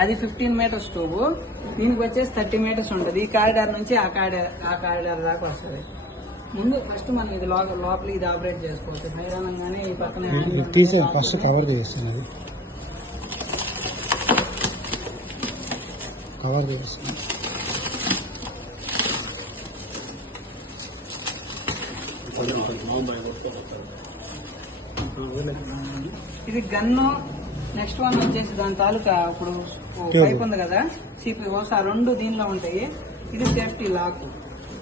అది 15 metres stove. దీనికి వచ్చేసి 30 మీటర్స్ ఉంటుంది. ఈ కారిడార్ నుంచి ఆ కారిడార్ దాకా వస్తుంది. ముందు ఫస్ట్ మనం ఇది లోపల ఇది ఆపరేట్ చేసుకోవచ్చు. హైరానంగానే ఈ పక్కన ఫస్ట్ కవర్ చేస్తాను. కవర్ చేస్తాను. ఇది గన్ను. నెక్స్ట్ వన్ వచ్చేసి దాని తాలూకా ఇప్పుడు పైప్ ఉంది కదా, సిపి హోస్, ఆ రెండు దీనిలో ఉంటాయి. ఇది సేఫ్టీ లాక్.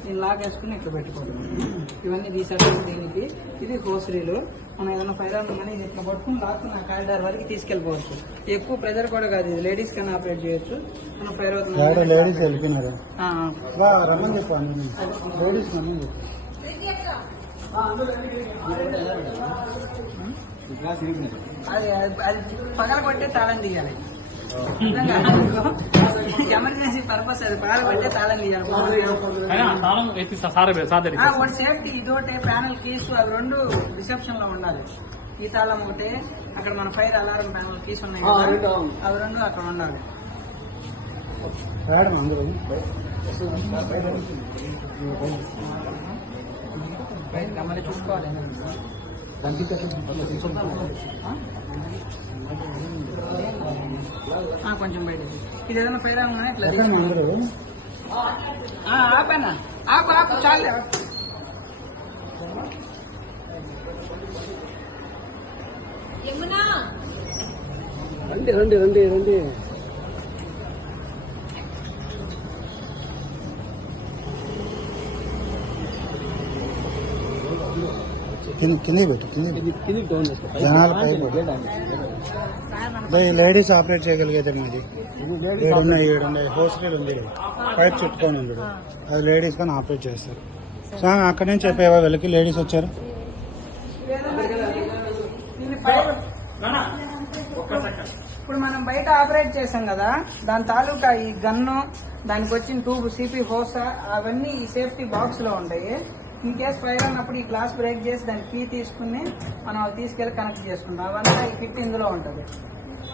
దీన్ని లాక్ వేసుకుని ఇక్కడ పెట్టుకోవడం. ఇవన్నీ తీసేస్తాం దీనికి. ఇది హోసరీలు. మనం ఏదైనా ఫైర్ కానీ ఇది ఇట్లా పట్టుకుని లాక్ నా కారిడార్ వరకు తీసుకెళ్ళిపోవచ్చు. ఎక్కువ ప్రెజర్ కూడా కాదు, ఇది లేడీస్ కన్నా ఆపరేట్ చేయొచ్చు. మనం ఫైర్ అవుతుంది. లేడీస్ వెళ్ళిపోయినారా రమ్మని చెప్పాను. లేడీస్ రమ్మని చెప్పాను. అది పగల కొట్టే తాళం తీయాలి. ఎమర్జెన్సీ పర్పస్ అది పగల కొట్టే తాళం తీయాలి. సేఫ్టీ ఇదోటే ప్యానల్ కీస్ అవి రెండు రిసెప్షన్ లో ఉండాలి. ఈ తాళం ఒకటే, అక్కడ మన ఫైర్ అలారం ప్యానల్ కీస్ ఉన్నాయి కదా, అవి రెండు అక్కడ ఉండాలి. మళ్ళీ చూసుకోవాలి. కొంచెం బయట ఇది ఏదైనా ఫైర్ అవ్వగానే ఇట్లా ఆపానా? ఆపు చాలు. రండి రండి రండి. కింద పెట్టు. జనాలు లేడీస్ ఆపరేట్ చేయగలిగేది మీది. 7 హోస్టల్ ఉంది, పైప్ చుట్టుకొని ఉండడు. అది లేడీస్ కానీ ఆపరేట్ చేస్తారు. సో అక్కడి నుంచి చెప్పేవా వీళ్ళకి లేడీస్ వచ్చారు. ఇప్పుడు మనం బయట ఆపరేట్ చేసాం కదా, దాని తాలూకా ఈ గన్ను, దానికి వచ్చిన ట్యూబ్, సిపి హోసా, అవన్నీ ఈ సేఫ్టీ బాక్స్ లో ఉంటాయి. ఇన్ కేస్ ఫైర్ అన్నప్పుడు ఈ గ్లాస్ బ్రేక్ చేసి దాని కీ తీసుకుని మనం అవి తీసుకెళ్లి కనెక్ట్ చేసుకుంటాం. అవన్నీ ఈ కిట్ ఇందులో ఉంటుంది.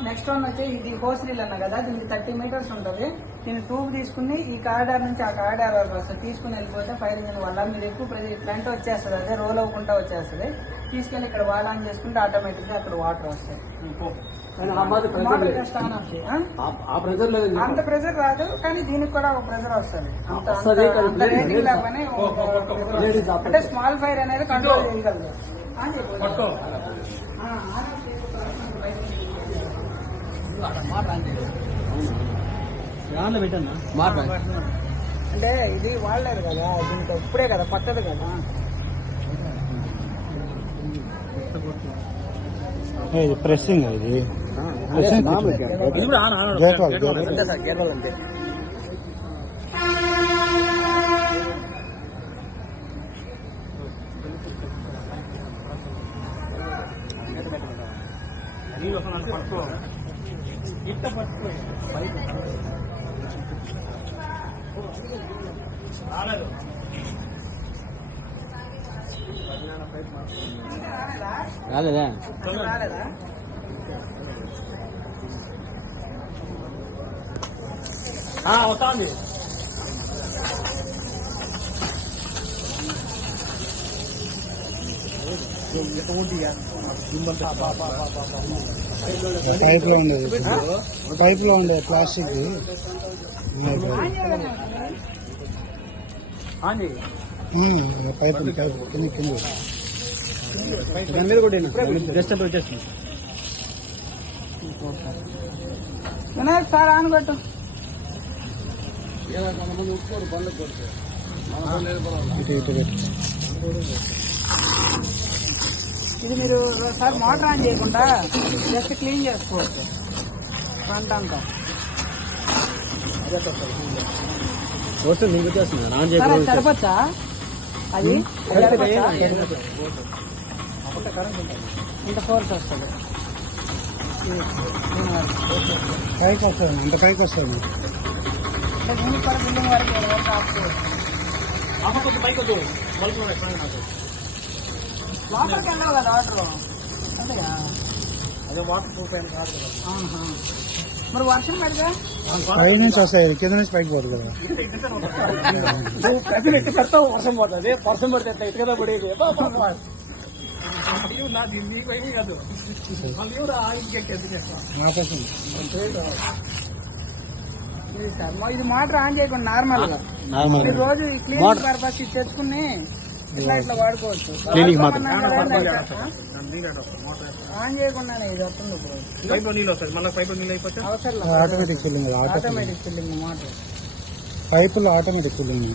నెక్స్ట్ వన్ వచ్చి ఇది హోస్రీల్ అన్న కదా, దీనికి 30 మీటర్స్ ఉంటుంది. దీన్ని ట్యూబ్ తీసుకుని ఈ కారిడార్ నుంచి ఆ కారిడార్ వరకు వస్తుంది. తీసుకుని వెళ్ళిపోతే ఫైర్ ఇంజిన్ వల్ల మీరు ఎక్కువ ఇట్లాంటి వచ్చేస్తుంది, అదే రోల్ అవ్వకుండా వచ్చేస్తుంది. తీసుకెళ్లి ఇక్కడ వాల్ ఆన్ చేసుకుంటే ఆటోమేటిక్ గా అక్కడ వాటర్ వస్తాయి. అంత ప్రెజర్ రాదు, కానీ దీనికి కూడా ఒక ప్రెజర్ వస్తుంది. అంటే స్మాల్ ఫైర్ అనేది కంట్రోల్ చేయగలదు. అంటే ఇది వాడలేదు కదా, దీనికి ఇప్పుడే కదా పట్టదు కదా. ప్రెస్సింగ్ ఇది రాలేదా? వస్తుంది. పైప్ లో ఉండేది, పైప్ లో ఉండే ప్లాస్టిక్ పైప్ కింద కింద దాని మీద కూడా జస్ట్ అప్పుడు వచ్చేస్తుంది. వినాయక్ సార్ ఆనగొట్టు. ఇది మీరు సార్ మోటార్ ఆన్ చేయకుండా జస్ట్ క్లీన్ చేసుకోవచ్చు ఫ్రంట్ అంతా. సరిపోచ్చా అది? ఇంత ఫోర్స్ వస్తుంది. పైకి వస్తుంది, అంత పైకి వస్తుంది. దీనికి కూడా బిల్డింగ్ వరకు లోపలికి వెళ్ళావు కదా వాటర్. అంతేగా, అదే వాటర్ ప్రూఫ్ అయిన కాదు కదా. మరి వర్షం పడితే పై నుంచి వస్తాయి కింద నుంచి పైకి పోదు కదా. నువ్వు ప్రజలు ఎట్టి పెడతావు వర్షం పడుతుంది, వర్షం పడితే ఎట్లా ఇటు కదా పడేది. ఆపేసి ఇది సార్ ఇది మోటార్ ఆన్ చేయకుండా నార్మల్ గా నార్మల్ మీరు రోజు క్లీనింగ్ పర్పస్ ఇది తెచ్చుకుని ఇట్లా ఇట్లా వాడుకోవచ్చు. Cleaning మాత్రం. ఆన్ చేయకుండానే ఇది వస్తుంది ఇప్పుడు. పైపు నీళ్ళు వస్తుంది, మళ్ళీ పైపు నీళ్ళు అయిపోతే అవసరం automatic filling automatic filling motor. పైపులో ఆటోమేటిక్ ఫిల్లింగ్